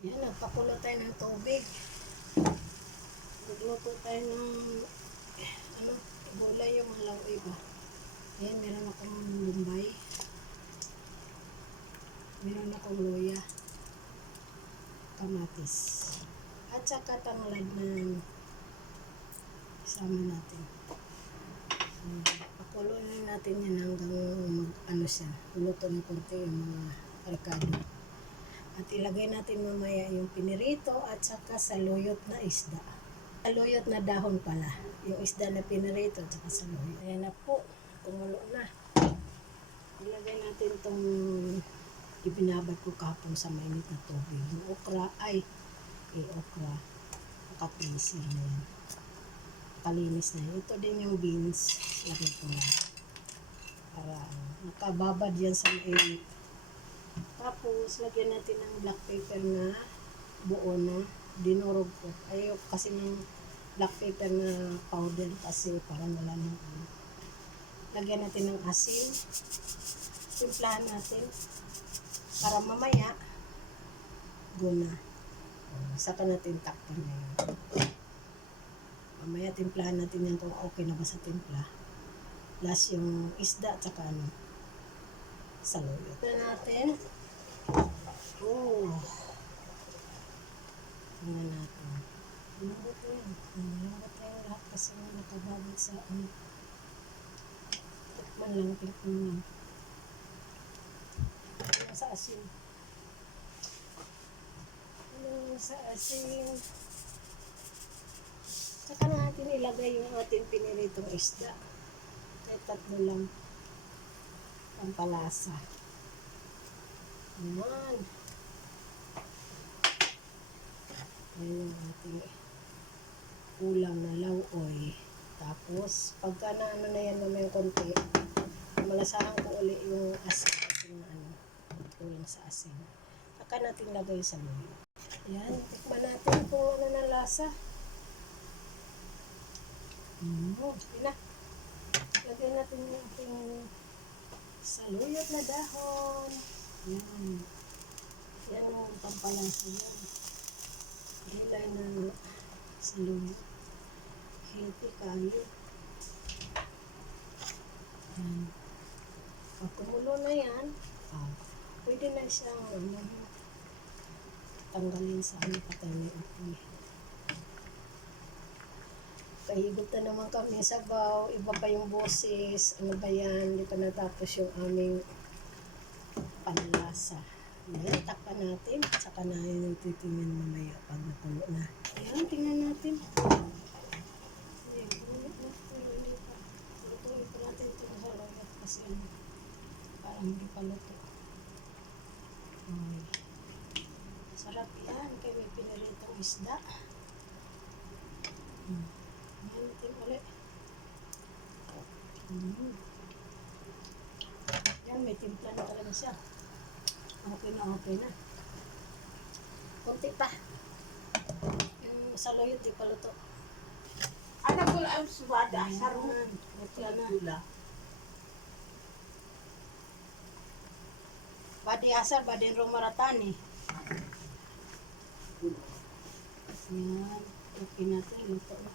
Yan, nagpakulo tayo ng tubig. Nagluto tayo ng, ano, gulay yung malawi ba. Ayan, meron akong lumbay. Meron akong luya. Kamatis. At saka tanglad ng isama natin. Pakuloyin natin yan hanggang ano siya, luto ng konti yung mga arkado. At ilagay natin mamaya yung pinirito at saka saluyot na isda. Saluyot na dahon pala. Yung isda na pinirito at saka saluyot. Ayan na po, kumulo na. Ilagay natin itong ibinabad ko kahapon sa mainit na tubig. Yung okra, okra. Nakapisil na yan. Kalinis na yan. Ito din yung beans. Lagay ko na. Para nakababad yan sa mainit. Tapos, lagyan natin ng black pepper na buo na dinurog ko. Ayoko kasi ng black pepper na powder kasi parang wala nang ano. Lagyan natin ng asin. Timplahan natin. Para mamaya, guna. Saka natin takpan na yun. Mamaya timplahan natin yan kung okay na ba sa timpla. Last yung isda at saka ano, saluyot. Ito natin. Tingnan natin. Lambot yan. Lambot yan lahat kasi nakababad sa ano. Tikman lang. Ano sa asin. Saka natin ilagay yung ating piniritong isda. Kahit tatlo lang. Pampalasa. Ayan. Ayan yung ating ulam na lauoy. Tapos, pagka na ano na yan naman yung konti, malasahan ko ulit yung asin. Yung ano, kulang sa asin. Saka natin lagay sa luyo. Ayan, tikman natin kung ano na lasa. Yun na. Lagyan natin yung ating saluyot na dahon. Yan. Yan ang pampalasa yan. Gulay na saluyot. Healthy kayo. Yan. Pag kumulo na yan, pwede na siyang tanggalin sa ano patay na ito. Kahigop na naman kami sa baw, iba pa yung boses, ano ba yan, hindi pa natapos yung aming panlasa. Ayan, takpan natin, saka na yung titingnan mamaya pag nakulo na. Ayan, tingnan natin. Ayan, kulit na, pero hindi pa. Lutuin pa natin ito sa lawat kasi parang hindi pa luto. Sarap yan, kaya may piniritong isda. Ayan natin ulit. Yan, may timpla na talaga siya. Okay na. Kunti pa. Yung saluyot, di pa luto. Anak ko lang suwada. Sarungan. Ito na. Badi asar, badin rumaratani. Yan. Okay natin, luto na.